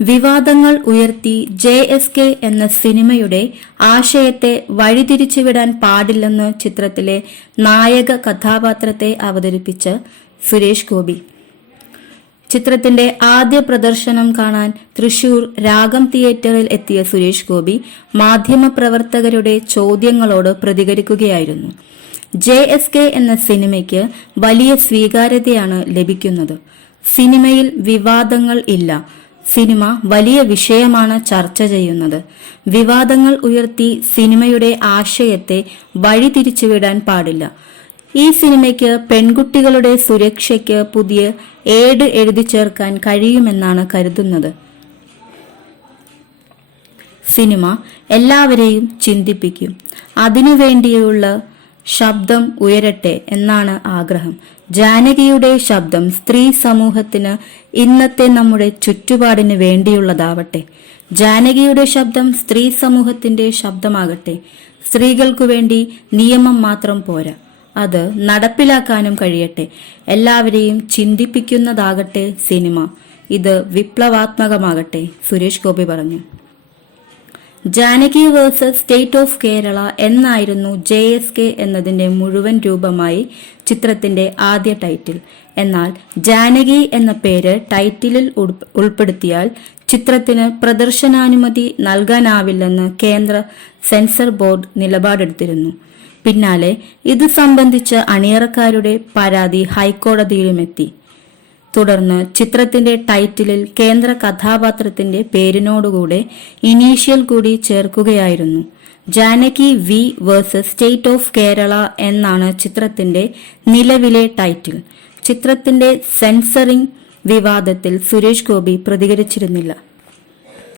വിവാദങ്ങൾ ഉയർത്തി JSK എന്ന സിനിമയുടെ ആശയത്തെ വഴിതിരിച്ചുവിടാൻ പാടില്ലെന്ന് ചിത്രത്തിലെ നായക കഥാപാത്രത്തെ അവതരിപ്പിച്ച് സുരേഷ് ഗോപി. ചിത്രത്തിന്റെ ആദ്യ പ്രദർശനം കാണാൻ തൃശൂർ രാഗം തിയേറ്ററിൽ എത്തിയ സുരേഷ് ഗോപി മാധ്യമപ്രവർത്തകരുടെ ചോദ്യങ്ങളോട് പ്രതികരിക്കുകയായിരുന്നു. JSK എന്ന സിനിമയ്ക്ക് വലിയ സ്വീകാര്യതയാണ് ലഭിക്കുന്നത്. സിനിമയിൽ വിവാദങ്ങൾ ഇല്ല. സിനിമ വലിയ വിഷയമാണ് ചർച്ച ചെയ്യുന്നത്. വിവാദങ്ങൾ ഉയർത്തി സിനിമയുടെ ആശയത്തെ വഴിതിരിച്ചുവിടാൻ പാടില്ല. ഈ സിനിമയ്ക്ക് പെൺകുട്ടികളുടെ സുരക്ഷയ്ക്ക് പുതിയ ഏട് എഴുതി ചേർക്കാൻ കഴിയുമെന്നാണ് കരുതുന്നത്. സിനിമ എല്ലാവരെയും ചിന്തിപ്പിക്കും. അതിനുവേണ്ടിയുള്ള ശബ്ദം ഉയരട്ടെ എന്നാണ് ആഗ്രഹം. ജാനകിയുടെ ശബ്ദം സ്ത്രീ സമൂഹത്തിന്, ഇന്നത്തെ നമ്മുടെ ചുറ്റുപാടിന് വേണ്ടിയുള്ളതാവട്ടെ. ജാനകിയുടെ ശബ്ദം സ്ത്രീ സമൂഹത്തിന്റെ ശബ്ദമാകട്ടെ. സ്ത്രീകൾക്കു വേണ്ടി നിയമം മാത്രം പോരാ, അത് നടപ്പിലാക്കാനും കഴിയട്ടെ. എല്ലാവരെയും ചിന്തിപ്പിക്കുന്നതാകട്ടെ സിനിമ. ഇത് വിപ്ലവാത്മകമാകട്ടെ, സുരേഷ് ഗോപി പറഞ്ഞു. Janaki versus State of Kerala എന്നായിരുന്നു JSK എന്നതിന്റെ മുഴുവൻ രൂപമായി ചിത്രത്തിന്റെ ആദ്യ ടൈറ്റിൽ. എന്നാൽ ജാനകി എന്ന പേര് ടൈറ്റിലിൽ ഉൾപ്പെടുത്തിയാൽ ചിത്രത്തിന് പ്രദർശനാനുമതി നൽകാനാവില്ലെന്ന് കേന്ദ്ര സെൻസർ ബോർഡ് നിലപാടെടുത്തിരുന്നു. പിന്നാലെ ഇത് സംബന്ധിച്ച അണിയറക്കാരുടെ പരാതി ഹൈക്കോടതിയിലുമെത്തി. തുടർന്ന് ചിത്രത്തിന്റെ ടൈറ്റിലിൽ കേന്ദ്ര കഥാപാത്രത്തിന്റെ പേരിനോടുകൂടെ ഇനീഷ്യൽ കൂടി ചേർക്കുകയായിരുന്നു. Janaki V versus State of Kerala എന്നാണ് ചിത്രത്തിന്റെ നിലവിലെ ടൈറ്റിൽ. ചിത്രത്തിന്റെ സെൻസറിംഗ് വിവാദത്തിൽ സുരേഷ് ഗോപി പ്രതികരിച്ചിരുന്നില്ല.